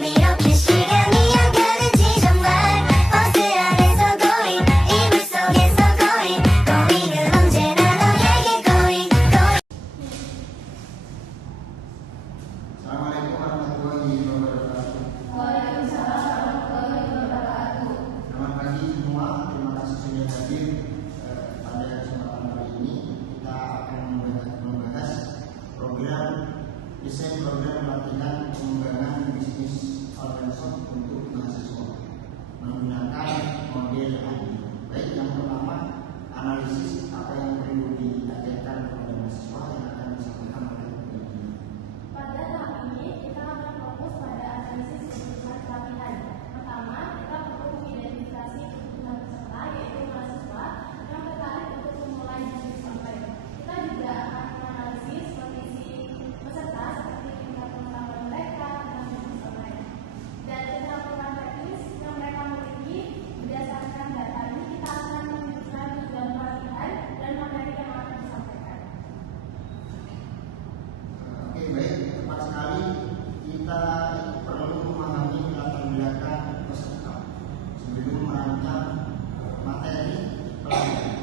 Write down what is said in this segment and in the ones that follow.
밤 이렇게 시간이 안 가는지 정말 버스 안에서 고잉 이불 속에서 고잉 고잉은 언제나 너에게 고잉 고잉. Assalamualaikum warahmatullahi wabarakatuh. Waalaikumsalam warahmatullahi wabarakatuh. Selamat pagi semua, terima kasih sudah hadir. Pada kesempatan kali ini kita akan membahas desain program pelatihan pengembangan bisnis online shop untuk mahasiswa menggunakan model agile. Baik, yang pertama analisis apa yang perlu diajarkan kepada mahasiswa yang akan disampaikan oleh Ibu. Pada tahap ini kita akan fokus pada analisis kebutuhan pelatihan. Pertama, kita perlu mengidentifikasi kebutuhan peserta yaitu mahasiswa yang tertarik untuk memulai bisnis online. Kita juga akan menganalisis kondisi peserta seperti tingkat pengetahuan mereka tentang bisnis online dan keterampilan teknis yang mereka miliki. Berdasarkan data ini kita akan menentukan tujuan pelatihan dan materi yang akan disampaikan. Oke, baik, tepat sekali. Kita perlu memahami latar belakang peserta sebelum merancang materi pelatihan.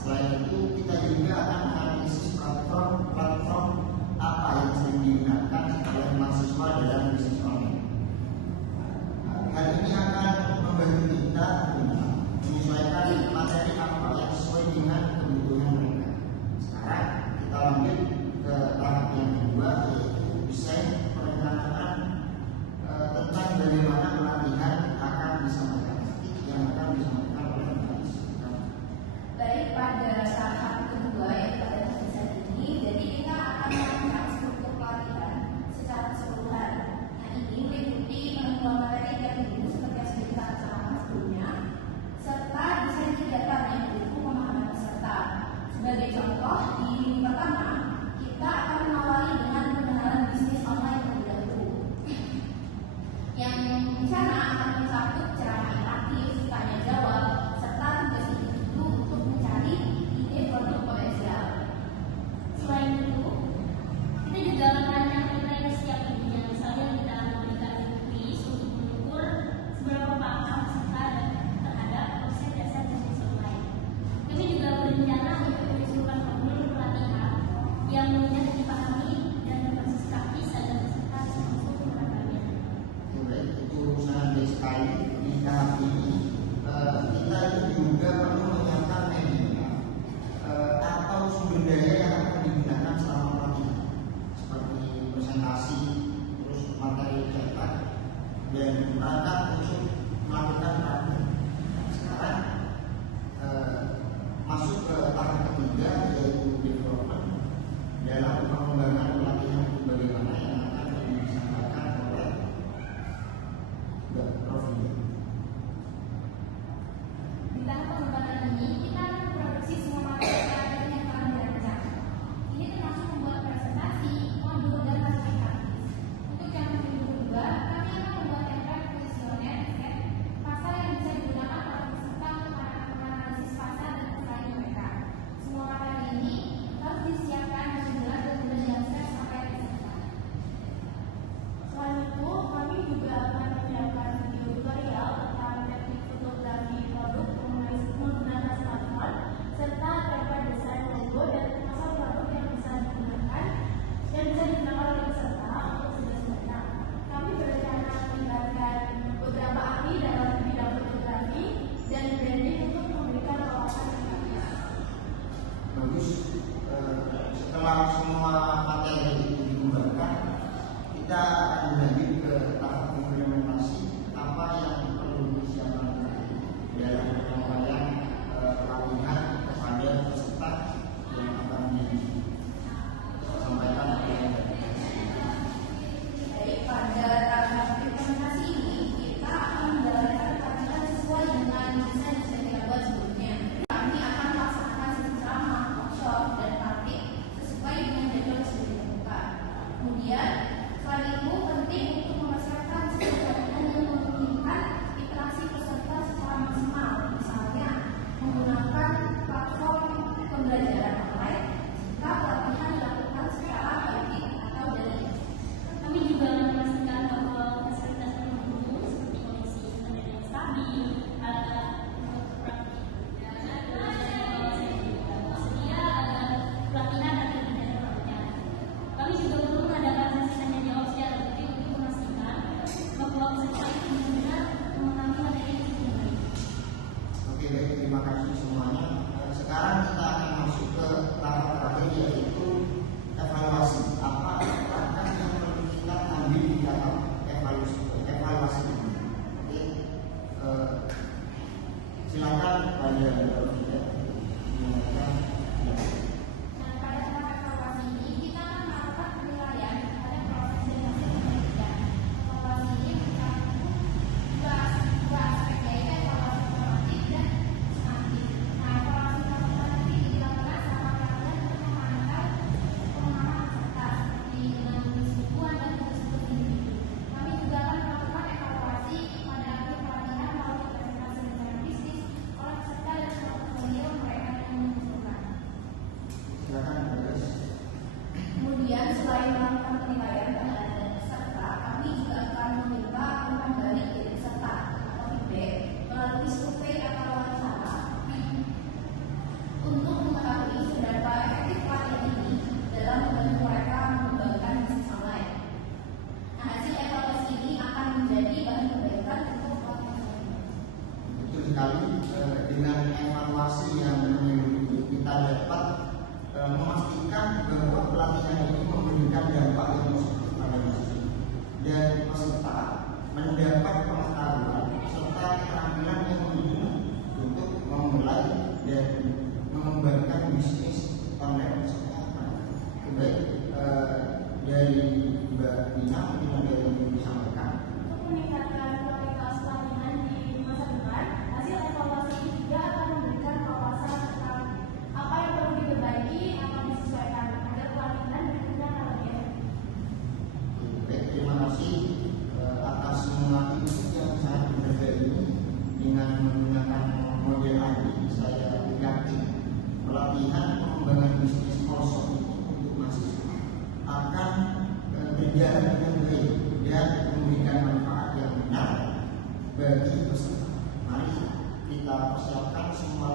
Selain itu, kita juga akan analisis platform apa yang sering digunakan oleh mahasiswa dalam bisnis online. Hal ini akan membantu kita menyesuaikan materi apa yang sesuai dengan kebutuhan mereka. Sekarang kita lanjut ke tahap yang kedua, yaitu desain perencanaan tentang bagaimana pelatihan akan disampaikan oleh penulis. Baik, pada tahap kedua yaitu pada desain ini, jadi kita akan melakukan struktur pelatihan secara keseluruhan. Nah, ini meliputi penentuan materi yang dulu seperti yang sudah kita bicarakan sebelumnya, serta desain kegiatan yang mendukung pemahaman peserta. Sebagai contoh, di lini pertama kita akan mengawali dengan pengenalan bisnis online terlebih dahulu, yang rencana akan mencakup ceramah interaktif, tanya jawab, serta tugas individu untuk mencari ide produk potensial. Selain itu, kita juga akan merancang nilai setiap idenya, misalnya kita memberikan kuis untuk mengukur seberapa paham peserta terhadap konsep dasar bisnis online. Kami juga berencana untuk mengusulkan formula pelatihan yang mudah dipahami dan berbasis praktis agar peserta bisa masuk menerapkannya. Baik, itu sangat baik sekali. Di tahap ini kita juga perlu menyiapkan media atau sumber daya yang akan digunakan selama pelatihan, seperti presentasi, terus materi cetak, dan perangkat untuk melakukan praktik. Sekarang masuk ke tahap ketiga, yaitu development dalam pengembangan pelatihan itu bagaimana yang akan disampaikan oleh Prof. Di tahap pengembangan ini, kita akan memproduksi semua materi pelatihan yang telah dirancang. Ini termasuk membuat presentasi, modul, dan materi praktis. Untuk yang kedua, kami akan membuat template kuesioner riset pasar yang bisa digunakan oleh peserta untuk menganalisis pasar dan pesaing mereka. Semua materi ini harus disiapkan dengan jelas dan mudah diakses oleh peserta. Selain itu, kami juga akan menyiapkan video tutorial tentang teknik fotografi produk menggunakan smartphone, serta template desain logo dan kemasan produk yang bisa digunakan oleh peserta untuk tugas mereka. Kami berencana melibatkan beberapa ahli dalam bidang fotografi dan branding untuk memberikan wawasan yang praktis. Bagus. Setelah semua materi itu dikembangkan, kita akan lanjut ke tahap implementasi. Apa yang perlu disiapkan dalam penyampaian pelatihan kepada peserta yang akan disampaikan oleh Baik, pada tahap implementasi ini kita akan menjalankan pelatihan sesuai dengan desain yang kita buat sebelumnya. Kami akan melaksanakan sesi ceramah, workshop, dan praktik sesuai dengan jadwal yang sudah ditentukan. Kemudian, selain itu penting dengan evaluasi yang menyeluruh kita dapat memastikan bahwa pelatihan ini memberikan dampak yang positif pada mahasiswa dan peserta mendapat pengetahuan serta keterampilan yang mumpuni untuk memulai dan mengembangkan bisnis online kesehatan. Baik, dari Mbak Dina mungkin ada yang disampaikan. Untuk meningkatkan kualitas pelatihan di masa depan, hasil evaluasi ini juga akan memberikan wawasan tentang apa yang perlu diperbaiki atau disesuaikan agar pelatihan berikutnya akan lebih efektif. Baik, terima kasih atas semua input yang sangat berharga ini. Dengan menggunakan model ADI, saya yakin pelatihan pengembangan bisnis kosong untuk mahasiswa akan berjalan dengan baik dan memberikan manfaat yang benar bagi peserta. Mari kita persiapkan semua